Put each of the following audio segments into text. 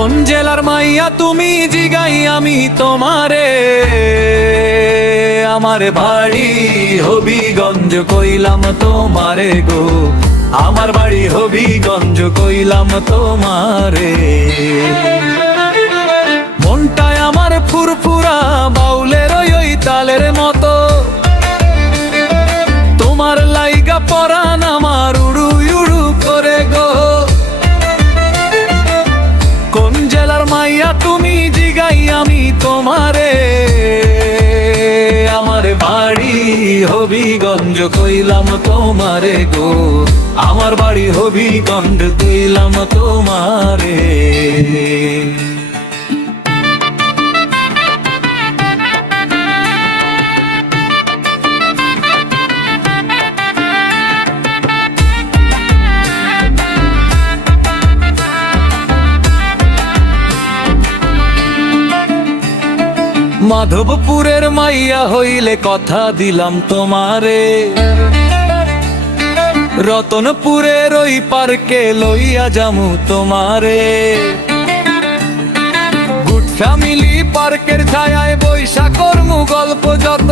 কোন জেলার মাইয়া তুমি জিগাই আমি তোমারে, আমার বাড়ি হবিগঞ্জ কইলাম তোমারে গো, আমার বাড়ি হবিগঞ্জ কইলাম তোমারে। মনটায় আমার ফুরফুরা বাউলের ওই তালের মতো, তোমার লাইগা পরান আমার উড়ু উড়ু করে গো। কোন জেলার মাইয়া তুমি জিগাই আমি তোমারে, আমার বাড়ি হবিগঞ্জ কইলাম তোমারে গো, আমার বাড়ি হবিগঞ্জ কইলাম তোমারে। মাধবপুরের মাইয়া হইলে কথা দিলাম তোমারে, রতনপুরের ওই পার্কে লইয়া যামু তোমারে। গুড ফ্যামিলি পার্কের ছায়ায় বৈশা করমু গল্প যত,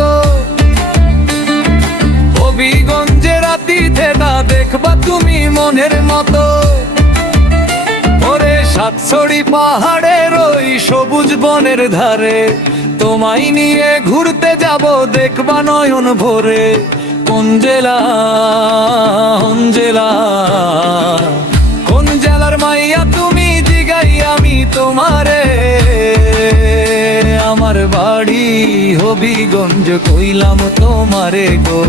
হবিগঞ্জে রাতি থেনা দেখবা তুমি মনের মতো। ওরে সাতছড়ি পাহাড়ের ওই সবুজ বনের ধারে, তোমায় নিয়ে ঘুরতে যাব দেখবা নয়ন ভরে। কোন জেলা কোন জেলা কোন জেলার মাইয়া তুমি জিগাই আমি তোমারে, আমার বাড়ি হবিগঞ্জ কইলাম তোমারে গো,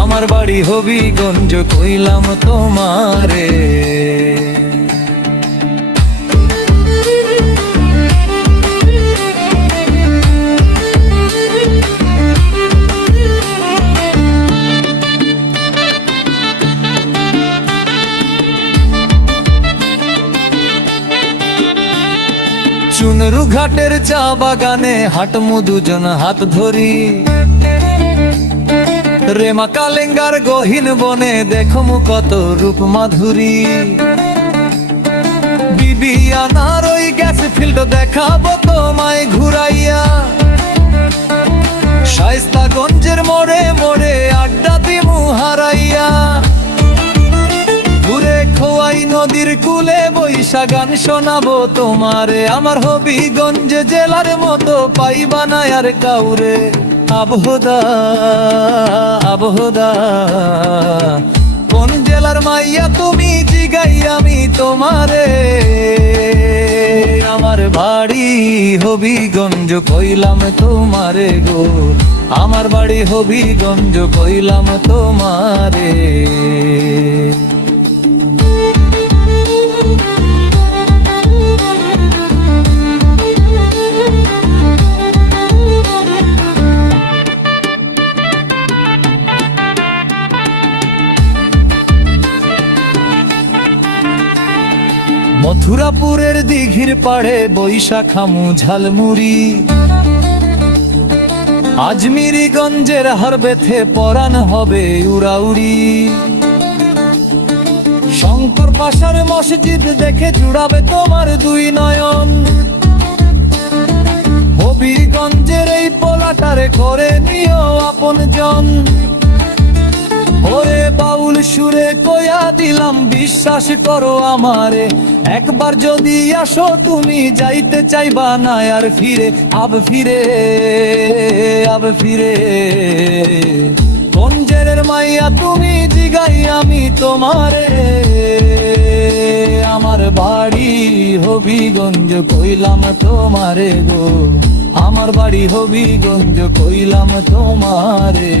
আমার বাড়ি হবিগঞ্জ কইলাম তোমারে। চুনরু ঘাটের চা বাগানে হাঁটমু দুজন হাত ধরি, রেমা কালেঙ্গার গহীন বনে দেখমু কত রূপ মাধুরী। বিবিয়ানার ওই গ্যাস ফিল্ড দেখাবো তোমায় ঘুরাইয়া, শায়েস্তাগঞ্জের মোড়ে মোড়ে আড্ডা দিমু হারাইয়া। ঘুরে খোয়াই নদীর কুলে বৈশা গান শোনাবো তোমারে, আমার হবিগঞ্জ জেলার মতো পাইবা না আর কাউরে। আবহদা আবহদা কোন জেলার মাইয়া তুমি জিগাই আমি তোমারে, আমার বাড়ি হবিগঞ্জ কইলাম তোমারে গো, আমার বাড়ি হবিগঞ্জ কইলাম তোমারে। মথুরাপুরের দিঘির পাড়ে বৈশা খামু ঝালমুড়ি, আজমিরিগঞ্জের হারবেথে পরাণ হবে উড়াউড়ি। শঙ্কর পাশার মসজিদ দেখে জুড়াবে তোমার দুই নয়ন, হবিগঞ্জের এই পোলাটারে করে নিও আপন জন। ওরে বাউল সুরে কয়া দিলাম বিশ্বাস করো আমারে, একবার যদি আসো তুমি যাইতে চাইবা না আর ফিরে। আব ফিরে আব ফিরে কোন জেলের মাইয়া তুমি জিগাই আমি তোমারে, আমার বাড়ি হবিগঞ্জ কইলাম তোমারে গো, আমার বাড়ি হবিগঞ্জ কইলাম তোমারে।